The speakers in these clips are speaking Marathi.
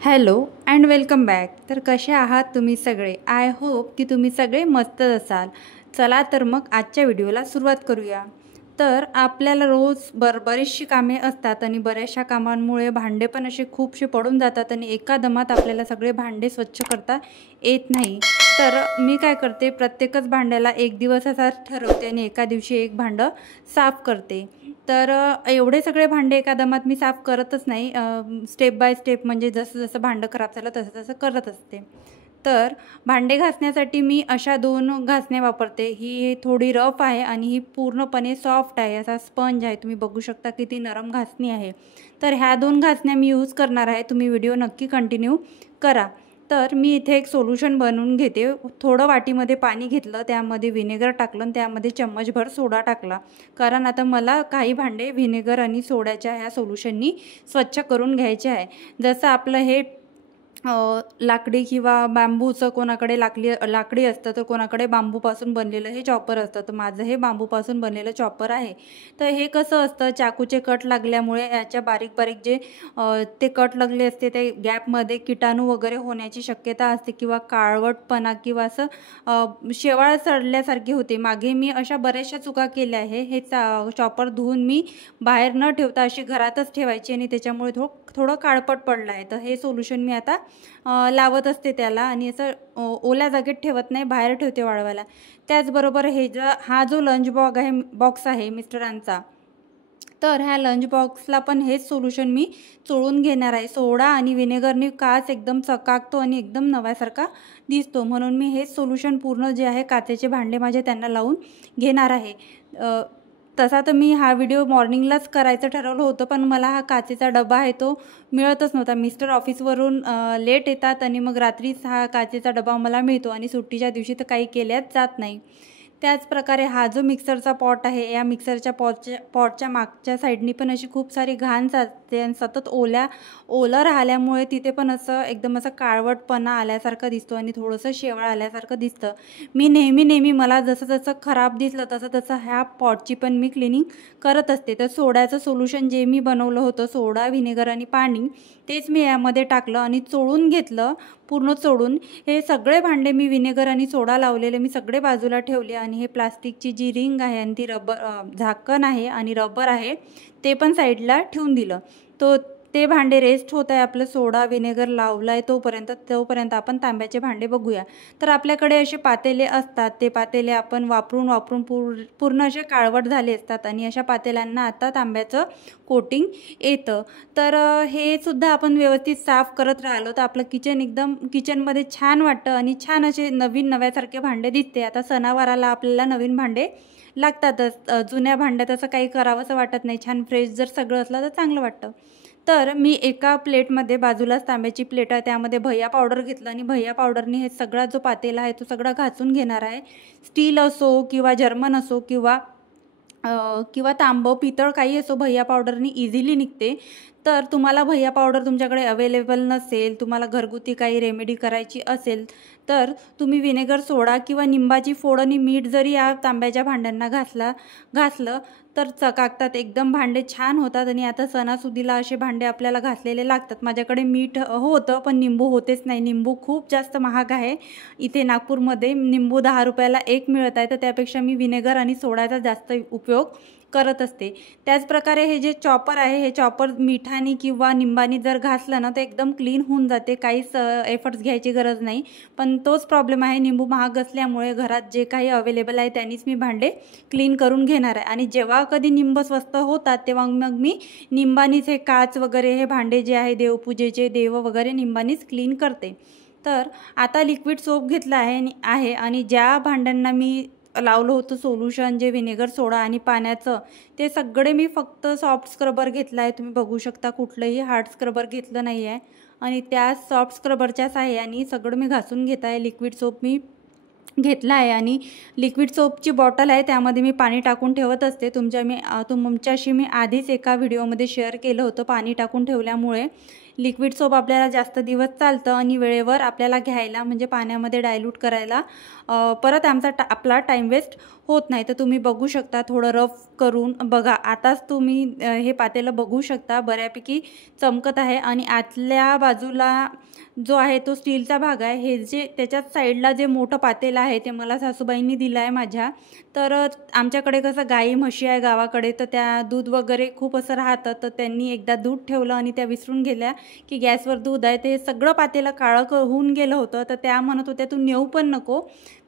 Hello and welcome back. तर कसे आहात तुम्ही सगळे? आय होप की तुम्ही सगळे मस्तच असाल. चला तर मग आजच्या व्हिडिओला सुरुवात करूया. तर आपल्याला रोज बरीचशी कामे असतात आणि बऱ्याचशा कामांमुळे भांडे पण असे खूपसे पडून जातात आणि एका दमात आपल्याला सगळे भांडे स्वच्छ करता येत नाही. तर मी काय करते, प्रत्येकच भांड्याला एक दिवस असा ठरवते आणि एका दिवशी एक भांडं साफ करते. तर एवढे सगळे भांडे एका दमात मी साफ करतच नाही. स्टेप बाय स्टेप, म्हणजे जसं जसं भांडं खराब झालं तसं तसं करत असते. तर भांडे घासण्यासाठी मी अशा 2 घासण्या वापरते. ही थोडी रफ आहे आणि ही पूर्णपणे सॉफ्ट आहे. असा स्पंज आहे. तुम्ही बघू शकता किती नरम घासणी आहे. तर ह्या 2 घासण्या मी यूज करणार आहे. तुम्ही व्हिडिओ नक्की कंटिन्यू करा. तर मी इथे एक सोल्युशन बनवून घेते. थोडं वाटीमध्ये पाणी घेतलं, त्यामध्ये व्हिनेगर टाकलं आणि त्यामध्ये चम्मचभर सोडा टाकला. कारण आता मला काही भांडे व्हिनेगर आणि सोड्याच्या ह्या सोल्युशननी स्वच्छ करून घ्यायचे आहे. जसं आपलं हे लाकडी किंवा बांबूचं, कोणाकडे लाकडी असतं तर कोणाकडे बांबूपासून बनलेलं हे चॉपर असतं. तर माझं हे बांबूपासून बनलेलं चॉपर आहे. तर हे कसं असतं, चाकूचे कट लागल्यामुळे याच्या बारीक बारीक जे ते कट लागले असते ते गॅपमध्ये किटाणू वगैरे होण्याची शक्यता असते किंवा काळवटपणा किंवा असं शेवाळ चढल्यासारखी होते. मागे मी अशा बऱ्याचशा चुका केल्या आहे. हे चॉपर धुवून मी बाहेर न ठेवता अशी घरातच ठेवायची आणि त्याच्यामुळे थोडं काळपट पडलं आहे. तर हे सोल्युशन मी आता लावत असते त्याला आणि असं ओल्या जागेत ठेवत नाही, बाहेर ठेवते वाळवायला. त्याचबरोबर हा जो लंच बॉक्स आहे मिस्टरांचा, तर ह्या लंच बॉक्सला पण हेच सोल्युशन मी चोळून घेणार आहे. सोडा आणि व्हिनेगरने काच एकदम चकाकतो आणि एकदम नव्यासारखा दिसतो. म्हणून मी हेच सोल्युशन पूर्ण जे आहे काचेचे भांडे माझे त्यांना लावून घेणार आहे. तसा तर मी हा व्हिडिओ मॉर्निंगलाच करायचं ठरवलं होतं, पण मला हा काचेचा डबा आहे तो मिळतच नव्हता. मिस्टर ऑफिसवरून लेट येतात आणि मग रात्रीच हा काचेचा डबा मला मिळतो आणि सुट्टीच्या दिवशी तर काही केल्याच जात नाही. त्याचप्रकारे हा जो मिक्सरचा पॉट आहे, या मिक्सरच्या पॉटच्या मागच्या साईडनी पण अशी खूप सारी घाण साचते आणि सतत ओलं राहिल्यामुळे तिथे पण असं एकदम असं काळवटपणा आल्यासारखं दिसतो आणि थोडंसं शेवाळ आल्यासारखं दिसतं. मी नेहमी मला जसं जसं खराब दिसलं तसं तसं ह्या पॉटची पण मी क्लिनिंग करत असते. तर सोड्याचं सोल्युशन जे मी बनवलं होतं, सोडा, व्हिनेगर आणि पाणी, तेच मी यामध्ये टाकलं आणि चोळून घेतलं. पूर्ण चोळून हे सगळे भांडे मी व्हिनेगर आणि सोडा लावलेले मी सगळे बाजूला ठेवले आणि हे प्लास्टिकची जी रिंग आहे आणि ती झाकण आहे आणि रबर आहे ते पण साईडला ठेवून दिलं. ते भांडे रेस्ट होत आहे. आपलं सोडा व्हिनेगर लावला आहे तोपर्यंत आपण तांब्याचे भांडे बघूया. तर आपल्याकडे असे पातेले असतात. ते पातेले आपण वापरून पूर्ण असे काळवट झाले असतात आणि अशा पातेल्यांना आता तांब्याचं कोटिंग येतं. तर हे सुद्धा आपण व्यवस्थित साफ करत राहिलो तर आपलं किचनमध्ये छान वाटतं आणि छान असे नव्यासारखे भांडे दिसते. आता सणावाराला आपल्याला नवीन भांडे लागतातच. जुन्या भांड्यात असं काही करावंसं वाटत नाही. छान फ्रेश जर सगळं असलं तर चांगलं वाटतं. तर मी एका प्लेटमध्ये, बाजूलाच तांब्याची प्लेट आहे, त्यामध्ये भैया पावडर घेतलं आणि भैया पावडरने हे सगळा जो पातेला आहे तो सगळा घासून घेणार आहे. स्टील असो किंवा जर्मन असो किंवा तांबं पितळ काही असो, भैया पावडरनी इझिली निघते. तर तुम्हाला भैया पावडर तुमच्याकडे अवेलेबल नसेल, तुम्हाला घरगुती काही रेमेडी करायची असेल, तर तुम्ही व्हिनेगर, सोडा किंवा निंबाची फोड आणि मीठ जरी या तांब्याच्या भांड्यांना घासलं तर चकाकतात, एकदम भांडे छान होतात. आणि आता सणासुदीला असे भांडे आपल्याला घासलेले लागतात. माझ्याकडे मीठ होतं पण निंबू होतेच नाही. निंबू खूप जास्त महाग आहे. इथे नागपूरमध्ये निंबू 10 रुपयाला 1 मिळत आहे. तर त्यापेक्षा मी व्हिनेगर आणि सोड्याचा जास्त उपयोग करत असते. त्याचप्रकारे हे जे चॉपर आहे, हे चॉपर मिठाने किंवा निंबाने जर घासलं ना तर एकदम क्लीन होऊन जाते. काहीच एफर्ट्स घ्यायची गरज नाही. पण तोच प्रॉब्लेम आहे, निंबू महाग असल्यामुळे घरात जे काही अवेलेबल आहे त्यांनीच मी भांडे क्लीन करून घेणार आहे. आणि जेव्हा कधी निंब स्वस्त होतात तेव्हा मग मी निंबानीच हे काच वगैरे हे भांडे जे आहे, देवपूजेचे देव वगैरे निंबानीच क्लीन करते. तर आता लिक्विड सोप घेतला आहे आणि ज्या भांड्यांना मी लावलं होतं सोल्युशन, जे व्हिनेगर, सोडा आणि पाण्याचं, ते सगळे मी फक्त सॉफ्ट स्क्रबर घेतला आहे. तुम्ही बघू शकता, कुठलंही हार्ड स्क्रबर घेतलं नाही आहे. आणि त्या सॉफ्ट स्क्रबरच्या साहाय्याने सगळं मी घासून घेत आहे. लिक्विड सोप मी घेतला आहे आणि लिक्विड सोपची बॉटल आहे, त्यामध्ये मी पाणी टाकून ठेवत असते. तुमच्याशी मी आधीच एका व्हिडिओमध्ये शेअर केलं होतं. पाणी टाकून ठेवल्यामुळे लिक्विड सोप आपल्याला जास्त दिवस चालतं आणि वेळेवर आपल्याला घ्यायला म्हणजे पाण्यामध्ये डायल्यूट करायला परत आपला टाईम वेस्ट होत नाही. तर तुम्ही बघू शकता थोडं रफ करून बघा. आताच तुम्ही हे पातेलं बघू शकता बऱ्यापैकी चमकत आहे आणि आतल्या बाजूला जो आहे तो स्टीलचा भाग आहे. हे जे त्याच्यात साईडला जे मोठं पातेलं आहे ते मला सासूबाईंनी दिलं आहे माझ्या. तर आमच्याकडे कसं गाई म्हशी आहे गावाकडे, तर त्या दूध वगैरे खूप असं राहतं. तर त्यांनी एकदा दूध ठेवलं आणि त्या विसरून गेल्या की गॅसवर दूध आहे. ते सगळं पातेलं काळं होऊन गेलं होतं. तर त्या म्हणत होत्या तू नेऊ पण नको,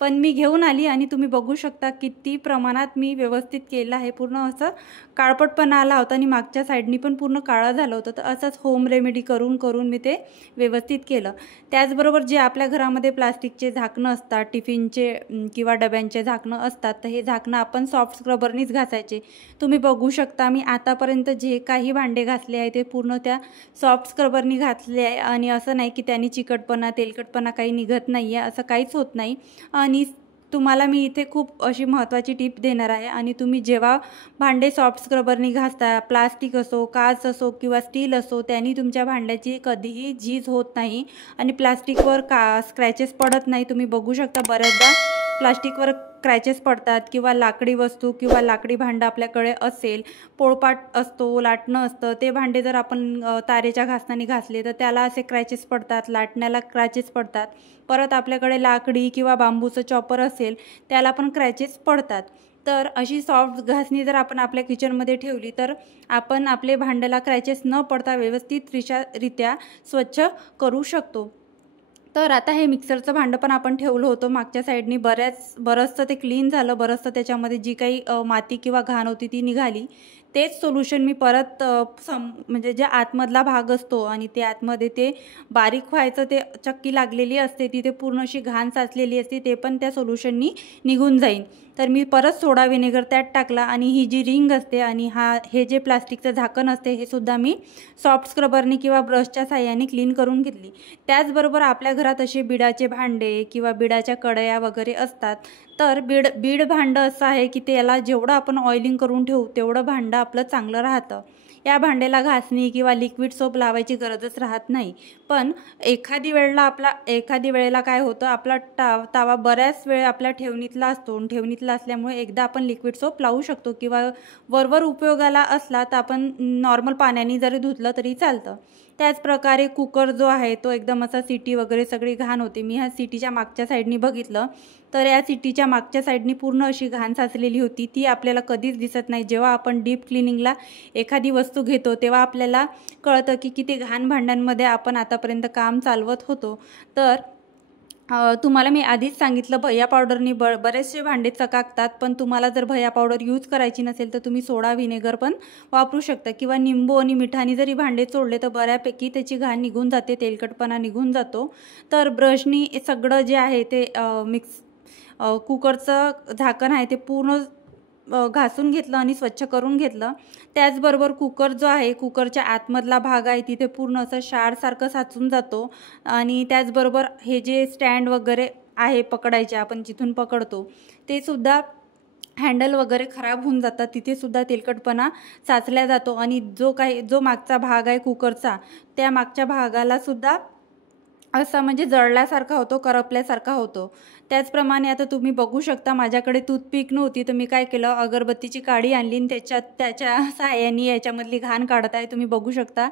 पण मी घेऊन आली आणि तुम्ही बघू शकता किती प्रमाणात मी व्यवस्थित केलं आहे. पूर्ण असं काळपटपणा आला होता आणि मागच्या साईडनी पण पूर्ण काळं झालं होतं. तर असंच होम रेमेडी करून करून मी ते व्यवस्थित केलं. त्याचबरोबर जे आपल्या घरामध्ये प्लास्टिकचे झाकणं असतात, टिफिनचे किंवा डब्यांचे झाकणं असतात, तर हे झाकणं आपण सॉफ्ट स्क्रबरनीच घासायचे. तुम्ही बघू शकता मी आतापर्यंत जे काही भांडे घासले आहे ते पूर्ण त्या सॉफ्ट स्क्रबरनी घातले आहे. आणि असं नाही की त्यांनी चिकटपणा तेलकटपणा काही निघत नाही आहे, असं काहीच होत नाही. आणि तुम्हाला मी इथे खूप अशी महत्त्वाची टिप देणार आहे. आणि तुम्ही जेव्हा भांडे सॉफ्ट स्क्रबरनी घासता, प्लास्टिक असो, काच असो किंवा स्टील असो, त्यांनी तुमच्या भांड्याची कधीही झीज होत नाही आणि प्लास्टिकवर स्क्रॅचेस पडत नाही. तुम्ही बघू शकता बऱ्याचदा प्लास्टिकवर क्रॅचेस पडतात किंवा लाकडी वस्तू किंवा लाकडी भांडं आपल्याकडे असेल, पोळपाट असतो, लाटणं असतं, ते भांडे जर आपण तारेच्या घासणाने घासले तर त्याला असे क्रॅचेस पडतात, लाटण्याला क्रॅचेस पडतात. परत आपल्याकडे लाकडी किंवा बांबूचं चॉपर असेल त्याला पण क्रॅचेस पडतात. तर अशी सॉफ्ट घासणी जर आपण आपल्या किचनमध्ये ठेवली तर आपण आपले भांड्याला क्रॅचेस न पडता व्यवस्थितरित्या स्वच्छ करू शकतो. तर आता हे मिक्सरचं भांडं पण आपण ठेवलं होतं मागच्या साईडनी, बरंचसं ते क्लीन झालं. बरंचसं त्याच्यामध्ये जी काही माती किंवा घाण होती ती निघाली. तेच सोल्युशन मी परत म्हणजे जे आतमधला भाग असतो आणि ते आतमध्ये ते बारीक व्हायचं ते चक्की लागलेली असते, तिथे पूर्ण अशी घाण साचलेली असते, ते पण त्या सोल्युशननी निघून जाईल. तर मी परत सोडा विनेगर त्यात टाकला आणि ही जी रिंग असते आणि हे जे प्लास्टिकचं झाकण असते हे सुद्धा मी सॉफ्ट स्क्रबरनी किंवा ब्रशच्या साह्याने क्लीन करून घेतली. त्याचबरोबर आपल्या घरात असे बिडाचे भांडे किंवा बिडाच्या कढया वगैरे असतात. तर बीड भांडं असं आहे की त्याला जेवढं आपण ऑइलिंग करून ठेवू तेवढं भांडं आपलं चांगलं राहतं. या भांड्याला घासणी किंवा लिक्विड सोप लावायची गरजच राहत नाही. पण एखादी वेळेला काय होतं, आपला तावा बऱ्याच वेळ आपल्या ठेवणीतला असतो. ठेवणीतला असल्यामुळे एकदा आपण लिक्विड सोप लावू शकतो किंवा वरवर उपयोगाला असला तर आपण नॉर्मल पाण्याने जरी धुतलं तरी चालतं. त्याचप्रकारे कुकर जो आहे तो एकदम असा सिटी वगैरे सगळी घाण होती. मी ह्या सिटीच्या मागच्या साईडनी बघितलं तर या सिटीच्या मागच्या साईडनी पूर्ण अशी घाण साचलेली होती. ती आपल्याला कधीच दिसत नाही. जेव्हा आपण डीप क्लिनिंगला एखादी वस्तू घेतो तेव्हा आपल्याला कळतं की किती घाण भांड्यांमध्ये आपण आतापर्यंत काम चालवत होतो. तर तुम्हाला मी आधीच सांगितलं भैया पावडरनी बरेचसे भांडे चकाकतात. पण तुम्हाला जर भैया पावडर यूज करायची नसेल तर तुम्ही सोडा व्हिनेगर पण वापरू शकता किंवा निंबू आणि मिठाने जरी भांडे चोळले तर बऱ्यापैकी त्याची घाण निघून जाते, तेलकटपणा निघून जातो. तर ब्रशनी सगळं जे आहे ते कुकरचं झाकण आहे ते पूर्ण घासून घेतलं आणि स्वच्छ करून घेतलं. त्याचबरोबर कुकर जो आहे, कुकरच्या आतमधला भाग आहे तिथे पूर्ण असं क्षारसारखं साचून जातो. आणि त्याचबरोबर हे जे स्टँड वगैरे आहे पकडायचे, आपण जिथून पकडतो ते सुद्धा हँडल वगैरे खराब होऊन जातात, तिथे सुद्धा तेलकटपणा साचल्या जातो. आणि जो मागचा भाग आहे कुकरचा, त्या मागच्या भागाला सुद्धा असा म्हणजे जळल्यासारखा होतो, करपल्यासारखा होतो. त्याचप्रमाणे आता तुम्ही बघू शकता माझ्याकडे टूथपिक नव्हती तर मी काय केलं, अगरबत्तीची काडी आणली आणि त्याच्या सहाय्याने याच्यामधली घाण काढत आहे. तुम्ही बघू शकता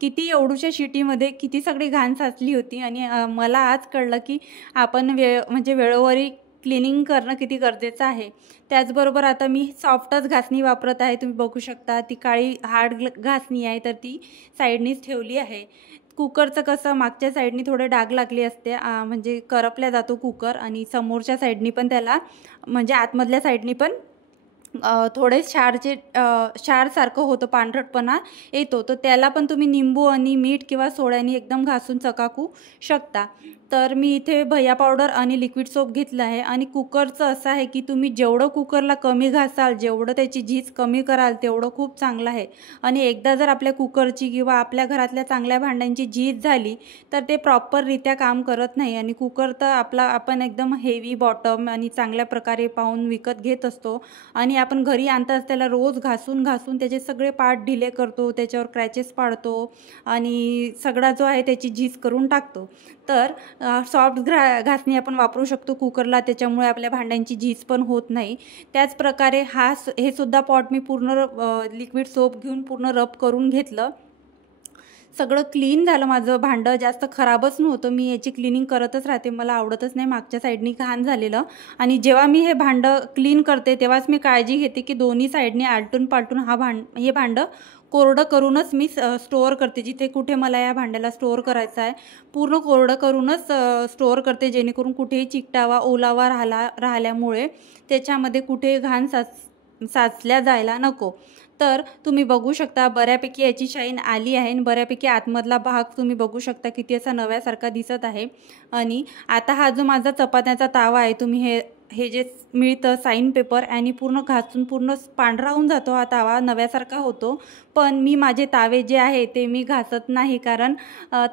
किती एवढूच्या शिटीमध्ये किती सगळी घाण साचली होती. आणि मला आज कळलं की आपण म्हणजे वेळोवेळी क्लिनिंग करणं किती गरजेचं आहे. त्याचबरोबर आता मी सॉफ्टच घासणी वापरत आहे. तुम्ही बघू शकता ती काळी हार्ड घासणी आहे तर ती साईडनीच ठेवली आहे. कुकरचं कसं मागच्या साईडनी थोडे डाग लागले असते, म्हणजे करपल्या जातो कुकर. आणि समोरच्या साईडनी पण त्याला म्हणजे आतमधल्या साईडनी पण थोडे क्षारसारखं होतं, पांढरटपणा येतो. तर त्याला पण तुम्ही निंबू आणि मीठ किंवा सोड्याने एकदम घासून चकाकू शकता. तर मी इथे भैया पावडर आणि लिक्विड सोप घेतलं आहे. आणि कुकरचं असं आहे की तुम्ही जेवढं कुकरला कमी घासाल, जेवढं त्याची झीज कमी कराल तेवढं खूप चांगलं आहे. आणि एकदा जर आपल्या कुकरची किंवा आपल्या घरातल्या चांगल्या भांड्यांची झीज झाली तर ते प्रॉपररित्या काम करत नाही. आणि कुकर तर आपण एकदम हेवी बॉटम आणि चांगल्या प्रकारे पाहून विकत घेत असतो. आणि आपण घरी आणताच त्याला रोज घासून त्याचे सगळे पार्ट ढिले करतो, त्याच्यावर क्रॅचेस पाडतो आणि सगळा जो आहे त्याची झीज करून टाकतो. तर सॉफ्ट घासणी आपण वापरू शकतो कुकरला, त्याच्यामुळे आपल्या भांड्यांची झीज पण होत नाही. त्याच प्रकारे हे सुद्धा पॉट मी पूर्ण लिक्विड सोप घेऊन पूर्ण रब करून घेतलं. सगळं क्लीन झालं माझं भांडं, जास्त खराबच नव्हतं. मी याची क्लिनिंग करतच राहते, मला आवडतच नाही मागच्या साईडनी घाण झालेलं. आणि जेव्हा मी हे भांडं क्लीन करते तेव्हाच मी काळजी घेते की दोन्ही साईडने आलटून पालटून हे भांडं कोरडं करूनच मी स्टोअर करते. जिथे कुठे मला या भांड्याला स्टोअर करायचं आहे पूर्ण कोरडं करूनच स्टोअर करते, जेणेकरून कुठेही चिकटावा ओलावा राहिल्यामुळे त्याच्यामध्ये कुठे घाण साचल्या जायला नको. तर तुम्ही बघू शकता बऱ्यापैकी याची शाईन आली आहे आणि बऱ्यापैकी आतमधला भाग तुम्ही बघू शकता किती असा नव्यासारखा दिसत आहे. आणि आता हा जो माझा चपात्याचा तावा आहे, तुम्ही हे जे मिळतं साईन पेपर आणि पूर्ण घासून पूर्ण पांढरा होऊन जातो हा तावा, नव्यासारखा होतो. पण मी माझे तावे जे आहे ते मी घासत नाही, कारण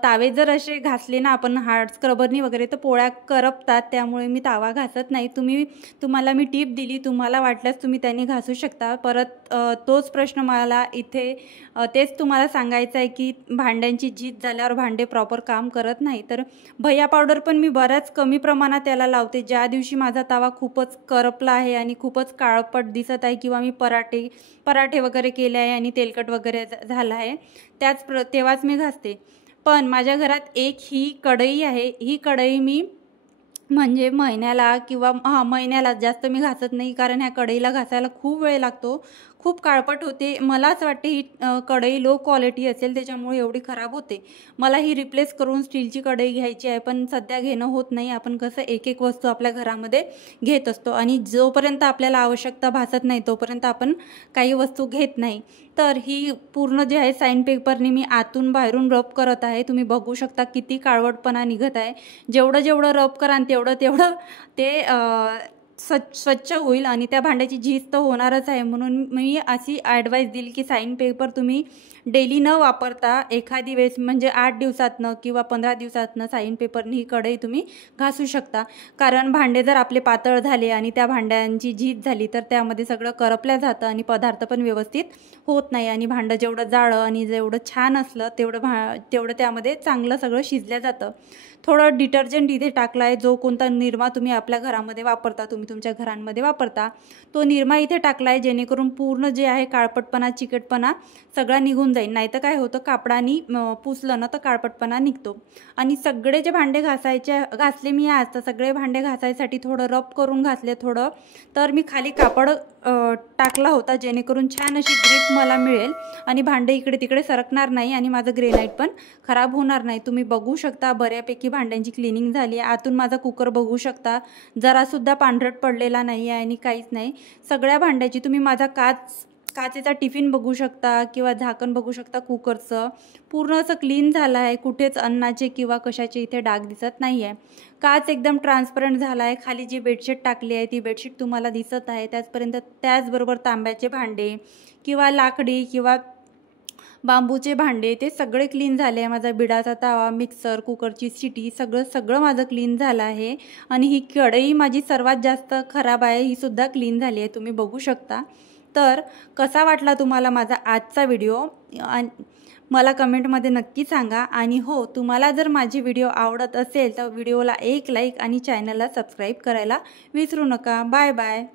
तावे जर असे घासले ना आपण हार्ड स्क्रबरनी वगैरे तर पोळ्या करपतात, त्यामुळे मी तावा घासत नाही. तुम्हाला मी टीप दिली, तुम्हाला वाटल्यास तुम्ही त्यांनी घासू शकता. परत तोच प्रश्न मला इथे तेच तुम्हाला सांगायचं आहे की भांड्यांची झीज झाल्यावर भांडे प्रॉपर काम करत नाही. तर भैया पावडर पण मी बऱ्याच कमी प्रमाणात त्याला लावते. ज्या दिवशी माझा तावा खूपच करपला आहे आणि खूपच काळपट दिसत आहे किंवा मी पराठे वगैरे केले आहे आणि तेलकट वगैरे झाला आहे तेव्हाच मी घासते. पण माझ्या घरात ही कढई आहे. ही कढई मी म्हणजे महिन्याला जास्त मी घासत नाही, कारण ह्या कढईला घासायला खूप वेळ लागतो, खूप काळपट होते. मला असं वाटते ही कढई लो क्वालिटी असेल त्याच्यामुळे एवढी खराब होते. मला ही रिप्लेस करून स्टीलची कढई घ्यायची आहे, पण सध्या घेणं होत नाही. आपण कसं एक वस्तू आपल्या घरामध्ये घेत असतो आणि जोपर्यंत आपल्याला आवश्यकता भासत नाही तोपर्यंत आपण काही वस्तू घेत नाही. तर ही पूर्ण जे आहे साईन पेपरने मी आतून बाहेरून रब करत आहे. तुम्ही बघू शकता किती काळवटपणा निघत आहे. जेवढं रब कराल तेवढं ते स्वच्छ होईल आणि त्या भांड्याची झीज तर होणारच आहे. म्हणून मी अशी ॲडवाईस देईल की साईन पेपर तुम्ही डेली न वापरता एखादी वेळेस म्हणजे 8 दिवसातनं किंवा 15 दिवसातनं साईन पेपरनी ही कढई तुम्ही घासू शकता. कारण भांडे जर आपले पातळ झाले आणि त्या भांड्यांची झीज झाली तर त्यामध्ये सगळं करपल्या जातं आणि पदार्थ पण व्यवस्थित होत नाही. आणि भांडं जेवढं जाडं आणि जेवढं छान असलं तेवढं त्यामध्ये चांगलं सगळं शिजल्या जातं. थोडं डिटर्जंट इथे टाकला आहे. जो कोणता निरमा तुम्ही आपल्या घरामध्ये वापरता, तुम्ही तुमच्या घरांमध्ये वापरता, तो निरमा इथे टाकला आहे, जेणेकरून पूर्ण जे आहे काळपटपणा चिकटपणा सगळा निघून जाईल. नाही तर काय होतं, कापडानी पुसलं ना तर काळपटपणा निघतो. आणि सगळे जे भांडे घासले मी आज, तर सगळे भांडे घासायसाठी थोडं रब करून घासले थोडं. तर मी खाली कापड टाकला होता, जेणेकरून छान अशी ग्रिप मला मिळेल आणि भांडे इकडे तिकडे सरकणार नाही आणि माझं ग्रेनाईट पण खराब होणार नाही. तुम्ही बघू शकता बऱ्यापैकी भांड्यांची क्लिनिंग झाली आहे. आतून माझा कुकर बघू शकता, जरासुद्धा पांढरट पडलेला नाही आहे आणि काहीच नाही. सगळ्या भांड्याची तुम्ही माझा काचेचा टिफिन बघू शकता किंवा झाकण बघू शकता कुकरचं, पूर्ण असं क्लीन झालं आहे. कुठेच अन्नाचे किंवा कशाचे इथे डाग दिसत नाही आहे. काच एकदम ट्रान्सपरंट झाला आहे. खाली जी बेडशीट टाकली आहे ती बेडशीट तुम्हाला दिसत आहे. त्याचबरोबर तांब्याचे भांडे किंवा लाकडी किंवा बांबूचे भांडे ते सगळे क्लीन झाले आहे. माझा बिडाचा तावा, मिक्सर, कुकरची शिटी सगळं माझं क्लीन झालं आहे. आणि ही कढई माझी सर्वात जास्त खराब आहे, ही सुद्धा क्लीन झाली आहे, तुम्ही बघू शकता. तर कसा वाटला तुम्हाला माझा आजचा व्हिडिओ मला कमेंटमध्ये नक्की सांगा. आणि हो, तुम्हाला जर माझे व्हिडिओ आवडत असेल तर व्हिडिओला एक लाईक आणि चॅनलला सबस्क्राईब करायला विसरू नका. Bye bye.